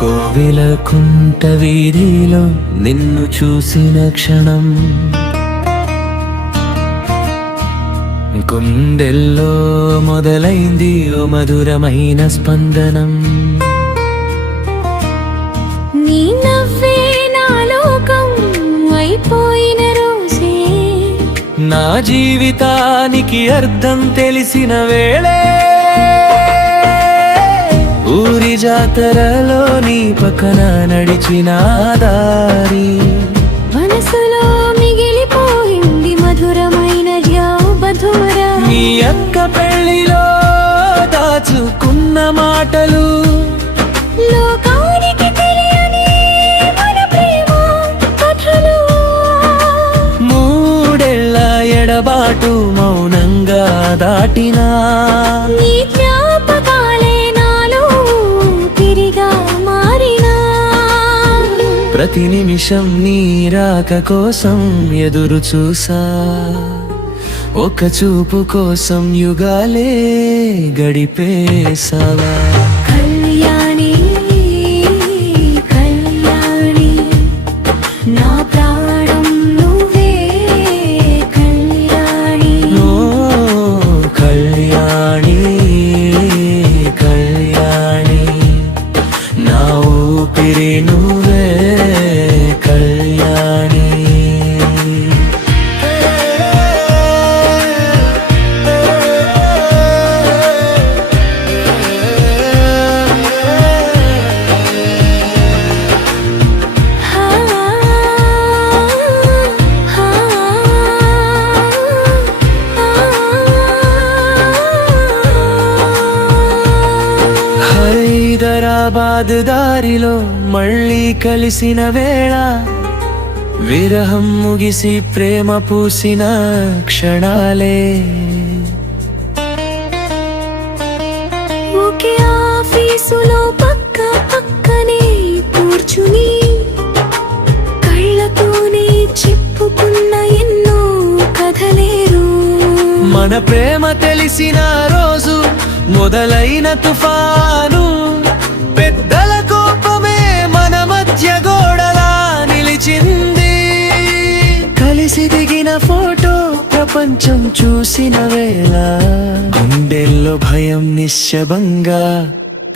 కోవెల కుంట వీధిలో నిన్ను చూసిన క్షణం గుండెల్లో మొదలైంది ఓ మధురమైన స్పందనం. నీ నవ్వే నా లోకం అయిపోయిన రోజే, నా జీవితానికి అర్థం తెలిసిన వేళే, ఊరి జాతరలో నీ పక్కన నడిచిన దారి మనసులో మిగిలిపోయింది మధురమైన మధురా. నీ అక్క పెళ్లిలో దాచుకున్న మాటలు, లోకానికి తెలియని మన ప్రేమ కథలు, మూడేళ్ల ఎడబాటు మౌనంగా దాటినా నీ జ్ఞాపకాలే నాలో తిరిగా మారినా. ప్రతి నిమిషం నీ రాక కోసం ఎదురు చూసా, ఒక చూపు కోసం యుగాలే గడిపేసావా. కళ్యాణి కళ్యాణి నా ప్రాణం నువ్వే కళ్యాణి. ఓ కళ్యాణి కళ్యాణి నా ఊపిరి నువ్వే కళ్యాణి. హైదరాబాద్ దారిలో మళ్ళీ కలిసిన వేళ, విరహం ముగిసి ప్రేమ పూసిన క్షణాలే. ఒకే ఆఫీసులో పక్క పక్కనే కూర్చుని కళ్ళతోనే చెప్పుకున్న ఎన్నో కథలేరు. మన ప్రేమ తెలిసిన రోజు మొదలైన తుఫాను, పెద్దల కోపమే మన మధ్య గోడలా నిలిచింది. కలిసి దిగిన ఫోటో ప్రపంచం చూసిన వేళ, గుండెల్లో భయం నిశ్శబ్దంగా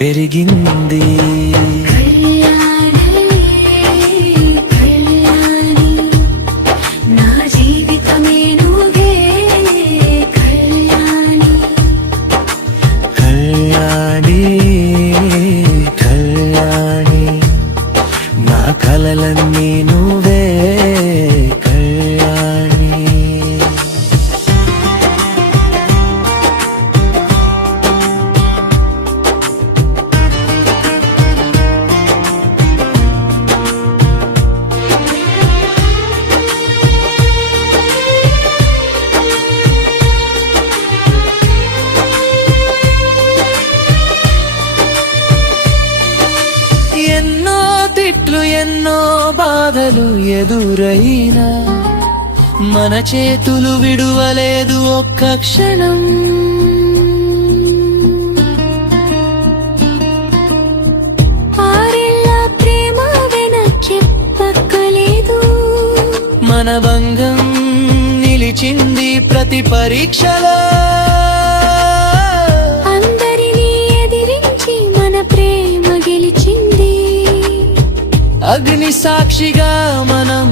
పెరిగింది. కలలన్నీ నువ్వే కళ్యాణి. ఎన్నో తిట్లు ఎన్నో బాధలు ఎదురైనా, మన చేతులు విడువలేదు ఒక్క క్షణం. ఆరేళ్ళ ప్రేమ వెనక్కెప్పలేదు, మన బంధం నిలిచింది ప్రతి పరీక్షలో. అందరినీ ఎదిరించి మన ప్రేమ గెలిచింది. అగ్ని సాక్షిగా మనం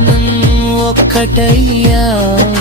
ఒక్కటయ్యాం.